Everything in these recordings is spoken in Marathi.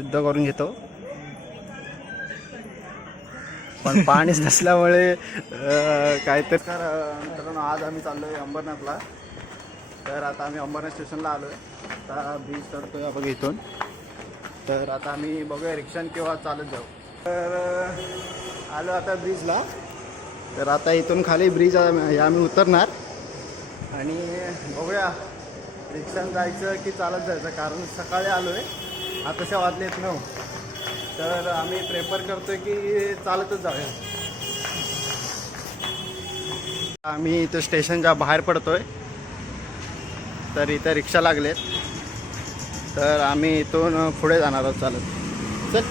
शुद्ध करून घेतो. पण पाणीच नसल्यामुळे काहीतरी तर मित्रांनो आज आम्ही चाललोय अंबरनाथला. तर आता आम्ही अंबरनाथ स्टेशनला आलोय. आता ब्रिज आहे बघा इथून. तर आता आम्ही बघूया रिक्षान किंवा चालत जाऊ. तर आलो आता ब्रिजला तर आता इथून खाली ब्रिज आम्ही आम्ही उतरणार. आणि बघूया रिक्षान जायचं की चालत जायचं. कारण सकाळी आलो आहे आताशा वाजलेत नऊ हो. तर आम्ही प्रेफर करतोय की चालतच जाऊया. आम्ही इथं स्टेशनच्या बाहेर पडतोय. तर इथं रिक्षा लागलेत. तर आम्ही इथून पुढे जाणार आहोत चालत. चल.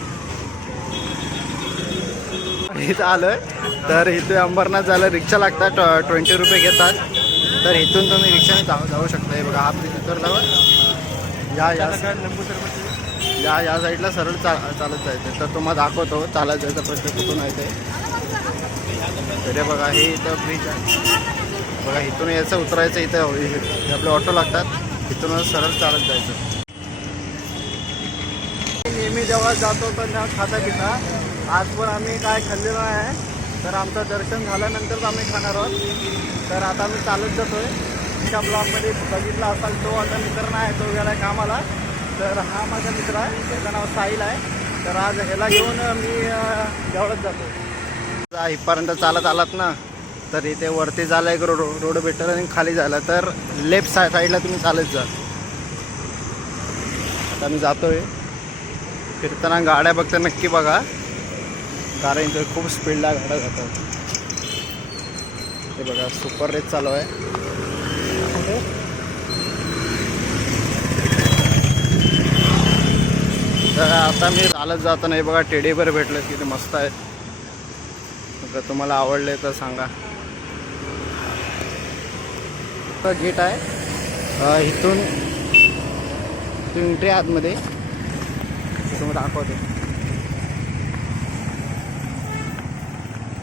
इथं आलोय. तर इथे अंबरनाथ जायला रिक्षा लागतात. ट्वेंटी रुपये घेतात. तर इथून तुम्ही रिक्षाने जाऊ जाऊ शकता. हे बघा हा ब्रिज उतरल्यावर या या या या साईडला सरळ चा चालत जायचं. तर तुम्हाला दाखवतो चालत जायचा प्रश्न कुठून आहे ते. अरे बघा हे इथं ब्रिज आहे. बघा इथून यायचं उतरायचं इथं. हे आपले ऑटो लागतात. इथूनच सरळ चालत जायचं. नेहमी जेव्हा जातो तर न खाता पिता. आज पण आम्ही काय खाल्लेलं नाही आहे. तर आमचं दर्शन झाल्यानंतरच आम्ही खाणार आहोत. तर आता आम्ही चालत जातोय. आहे ब्लॉगमध्ये बघितला असाल तो आता मित्र नाही तो गेला कामाला. तर हा माझा मित्र आहे त्याचं नाव साहिल आहे. तर आज ह्याला घेऊन मी जवळच जातो इथपर्यंत चालत आलात ना तर इथे वरती झालं एक रोड रोड भेटलं आणि खाली झाला. तर लेफ्ट साईड साईडला तुम्ही चालत जा. आता मी जातोय. फिरताना गाड्या बघता नक्की बघा. कारण इथे खूप स्पीडला गाड्या जातात. ते बघा सुपर रेस चालू आहे. तर आता मी चालत जाताना हे बघा टेडीवर भेटलं किती मस्त आहे जर तुम्हाला आवडले तर सांगा. गेट आहे. इथून इथून एंट्री आतमध्ये. तुम्हाला दाखवतो.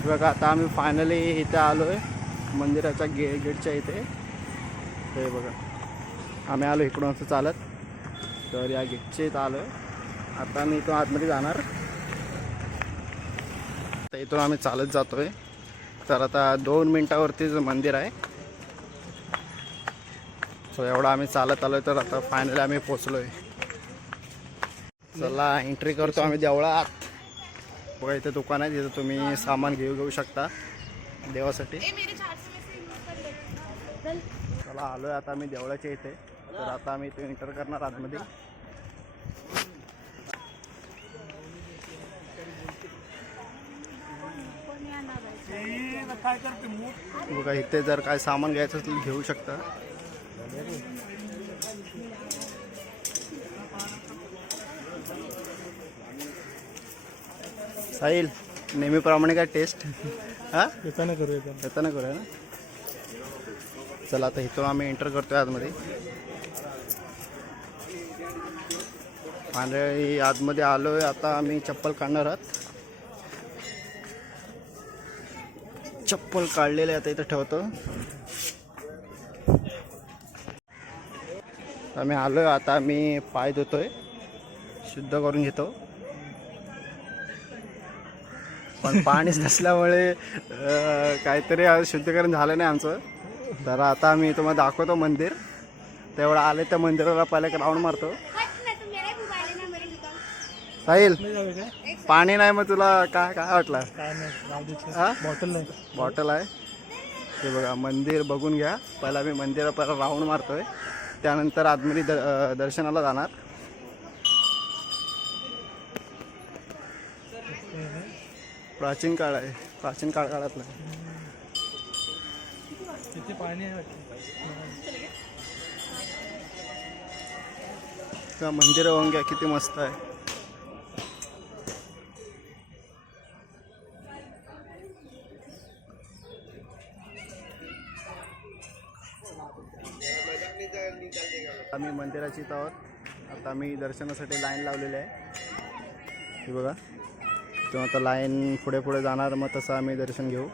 बघा आता आम्ही फायनली इथे आलो आहे मंदिराच्या गे गेटच्या इथे. हे बघा. आम्ही आलो इकडून असं चालत. तर या गेटच्या इथं आलो आहे आता मी इथून आतमध्ये जाणार. तर इथून आम्ही चालत जातोय. तर आता दोन मिनटावरतीच मंदिर आहे. सो एवढं आम्ही चालत आलोय तर आता फायनली आम्ही पोचलोय चला एंट्री करतो आम्ही देवळात. बघा इथे दुकान आहे तिथं तुम्ही सामान घेऊ घेऊ शकता. देवासाठी. चला आलोय आता आम्ही देवळाच्या इथे. तर आता आम्ही इथे एंटर करणार आतमध्ये. बघा इथे जर काय सामान घ्यायचं असेल घेऊ शकता. साहिल नेहमीप्रमाणे काय टेस्ट हा? येताना करूया येताना करूया ना? चला आता इथून आम्ही एंटर करतोय आतमध्ये. फायनली आतमध्ये आलोय आता आम्ही चप्पल काढणार आहात. चप्पल काढलेले आता इथं ठेवतो. आम्ही आलोय आता आम्ही पाय धुतोय. शुद्ध करून घेतो. पण पाणीच नसल्यामुळे काहीतरी शुद्धीकरण झालं नाही आमचं. तर आता आम्ही तुम्हाला दाखवतो मंदिर. तेवढं आले त्या मंदिराला पहिले एक राऊंड मारतो. साहिल पाणी नाही मग तुला काय काय वाटलं? हा? बॉटल नाही. बॉटल आहे. हे बघा मंदिर बघून घ्या. पहिला मी मंदिरात पहिला राऊंड मारतोय. त्यानंतर आतमध्ये द दर्शनाला जाणार. प्राचीन काळ आहे. प्राचीन काळ काळातलं. तिथे पाणी आहे मंदिर बघून घ्या किती मस्त आहे. आम्ही मंदिराची इथं आहोत. आता आम्ही दर्शनासाठी लाईन लावलेली आहे. हे बघा. तेव्हा आता लाईन पुढे पुढे जाणार मग तसं आम्ही दर्शन घेऊ.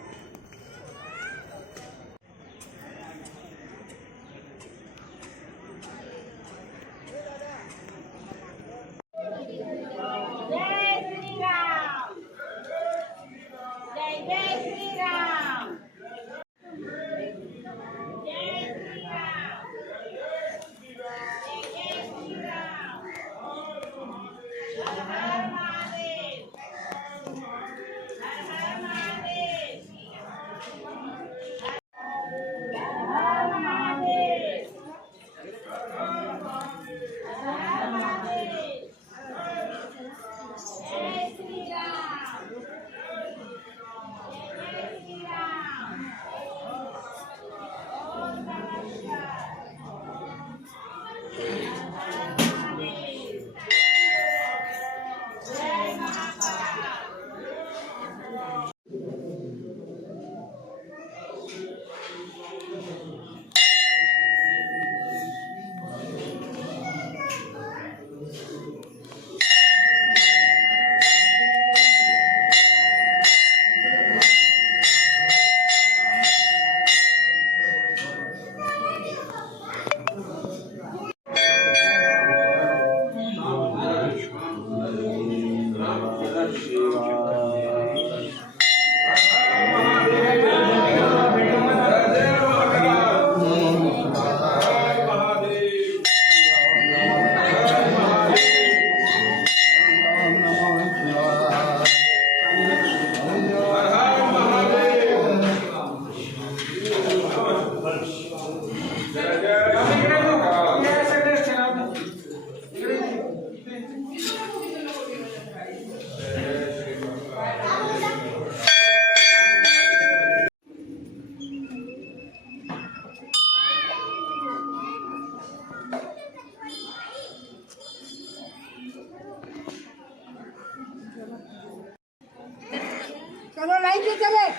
करे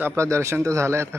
आपला दर्शन तर झालंय आता.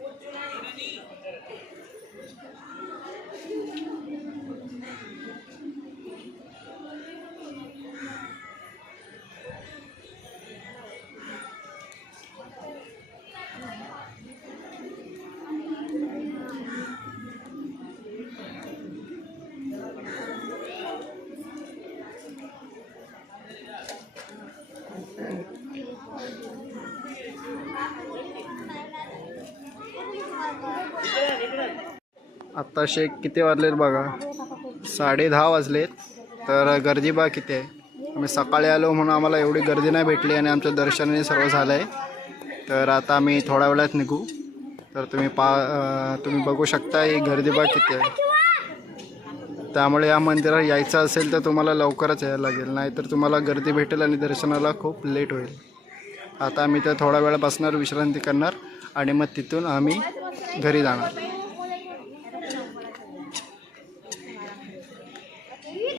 आत्ता शेक किती वाजलेत बघा? साडे दहा वाजलेत. तर गर्दी बा किती आहे. आम्ही सकाळी आलो म्हणून आम्हाला एवढी गर्दी नाही भेटली आणि आमचं दर्शनही सर्व झालं आहे तर आता आम्ही थोड्या वेळात निघू. तर तुम्ही पा तुम्ही बघू शकता ही गर्दी बा किती आहे. त्यामुळे या मंदिरात यायचं असेल तर तुम्हाला लवकरच यायला लागेल. नाहीतर तुम्हाला गर्दी भेटेल आणि दर्शनाला खूप लेट होईल. आता आम्ही तर थोडा वेळ बसणार विश्रांती करणार आणि मग तिथून आम्ही घरी जाणार.